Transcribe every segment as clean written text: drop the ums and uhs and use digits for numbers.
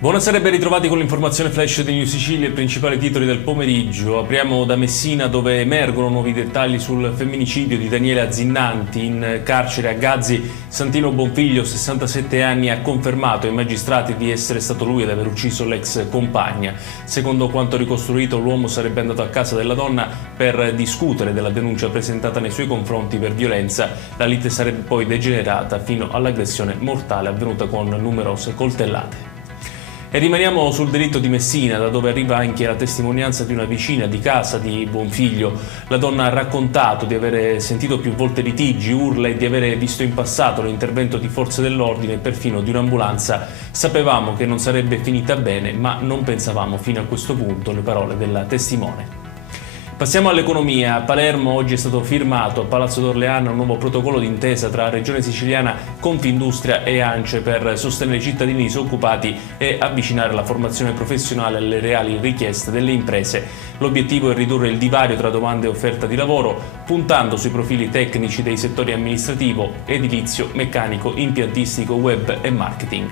Buonasera e ben ritrovati con l'informazione flash di News Sicilia, i principali titoli del pomeriggio. Apriamo da Messina, dove emergono nuovi dettagli sul femminicidio di Daniele Azzinnanti. In carcere a Gazzi, Santino Bonfiglio, 67 anni, ha confermato ai magistrati di essere stato lui ad aver ucciso l'ex compagna. Secondo quanto ricostruito, l'uomo sarebbe andato a casa della donna per discutere della denuncia presentata nei suoi confronti per violenza. La lite sarebbe poi degenerata fino all'aggressione mortale avvenuta con numerose coltellate. E rimaniamo sul delitto di Messina, da dove arriva anche la testimonianza di una vicina di casa di Bonfiglio. La donna ha raccontato di aver sentito più volte litigi, urla e di aver visto in passato l'intervento di forze dell'ordine e perfino di un'ambulanza. Sapevamo che non sarebbe finita bene, ma non pensavamo fino a questo punto, le parole della testimone. Passiamo all'economia. A Palermo oggi è stato firmato a Palazzo d'Orleano un nuovo protocollo d'intesa tra Regione Siciliana, Confindustria e ANCE per sostenere i cittadini disoccupati e avvicinare la formazione professionale alle reali richieste delle imprese. L'obiettivo è ridurre il divario tra domanda e offerta di lavoro, puntando sui profili tecnici dei settori amministrativo, edilizio, meccanico, impiantistico, web e marketing.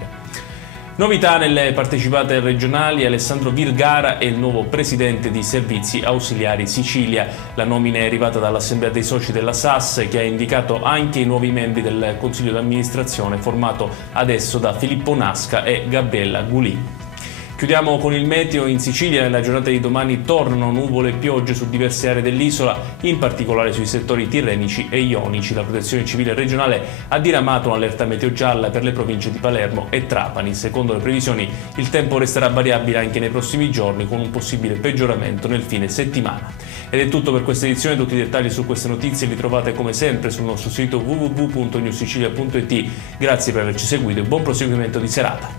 Novità nelle partecipate regionali: Alessandro Virgara è il nuovo presidente di Servizi Ausiliari Sicilia. La nomina è arrivata dall'Assemblea dei Soci della SAS, che ha indicato anche i nuovi membri del Consiglio d'amministrazione, formato adesso da Filippo Nasca e Gabriella Gulì. Chiudiamo con il meteo. In Sicilia nella giornata di domani tornano nuvole e piogge su diverse aree dell'isola, in particolare sui settori tirrenici e ionici. La Protezione Civile regionale ha diramato un'allerta meteo gialla per le province di Palermo e Trapani. Secondo le previsioni, il tempo resterà variabile anche nei prossimi giorni, con un possibile peggioramento nel fine settimana. Ed è tutto per questa edizione. Tutti i dettagli su queste notizie li trovate come sempre sul nostro sito www.newsicilia.it. Grazie per averci seguito e buon proseguimento di serata.